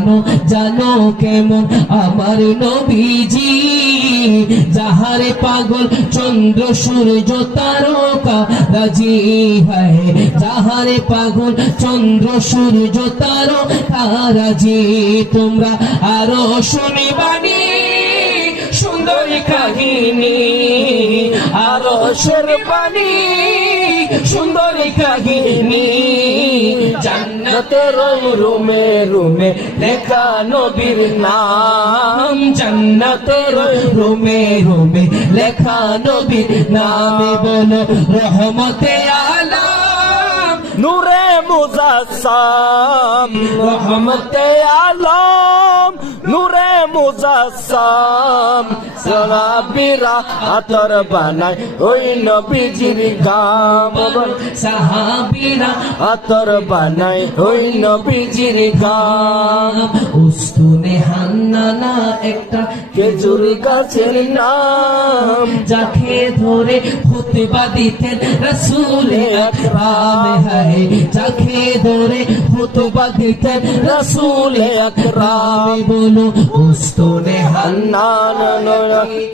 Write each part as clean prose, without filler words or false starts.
জানো জানো কেমন আমার নবীজি, যাহারে পাগল চন্দ্র সূর্য তারকা রাজি হয়, যাহারে পাগল চন্দ্র সূর্য তারকা রাজি। তোমরা আরো শুনিবানি সুন্দরী কাহিনী, আরো শুনিবানি সুন্দরী কাহিনী। জান্নাতের রুমে রুমে লেখা নবীর নাম, জান্নাতের রুমে রুমে লেখা নবীর নামে বলো রহমতে আলম নূরে মুজাসসাম, রহমতে আলম নূরে মুজাসসাম। সাহাবীরা আতর বানায় ওই নবীজির গাম, সাহাবীরা আতর বানায় ওই নবীজির গাম। উস্তুনে হান্নানা একটা খেজুর গাছের নাম, যাকে ধরে খুতবা দিতেন রাসূল আকরাম, হায় যাকে ধরে খুতবা দিতেন রাসূল আকরাম। বলো উস্তুনে হান্নানা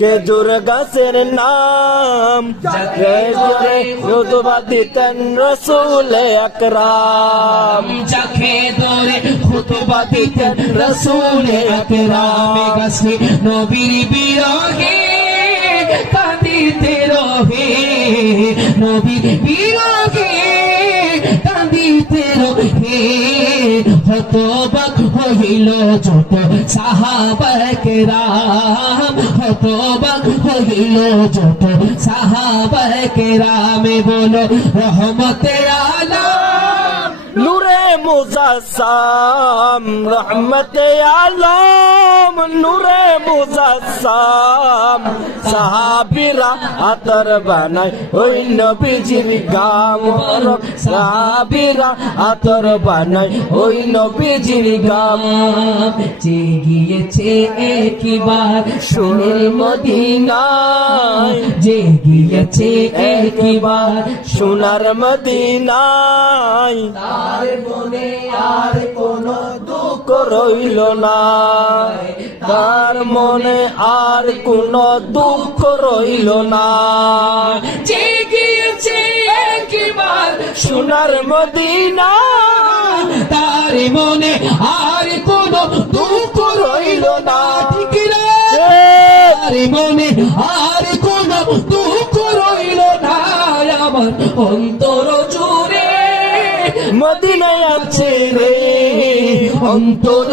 খেজুর গাছের নাম, যাকে ধরে খুতবা দিতেন রাসূল আকরাম, যাকে ধরে খুতবা দিতেন রাসূল আকরাম। গাছটি নবীর বিরহে কাঁদিতে রহে, নবীর বিরহে কাঁদিতে রহে। হতবাক হইল যত সাহাবা কেরাম, হতবাক হইল যত সাহাবা কেরাম। বলো রহমতে আলম নূরে মুজাসসাম, রহমতে আলম নূরে মুজাসসাম। সাহাবীরা আতর বানায় ওই নবীজির গাম, সাহাবীরা আতর বানায় ওই নবীজির গাম। যে গিয়েছে একবার সোনার মদিনায়, যে গিয়েছে একবার সোনার মদিনায়, তার মনে আর কোনো দুঃখ রইল না, তার মনে আর কোনো দুঃখ রইল না। যে গিয়েছে একবার সোনার মদিনা, তার মনে আর কোনো দুঃখ রইল না। ঠিক না? তার মনে আর কোনো দুঃখ রইল না। আমার অন্তর জুড়ে মদিনায় আছে রে, অন্তর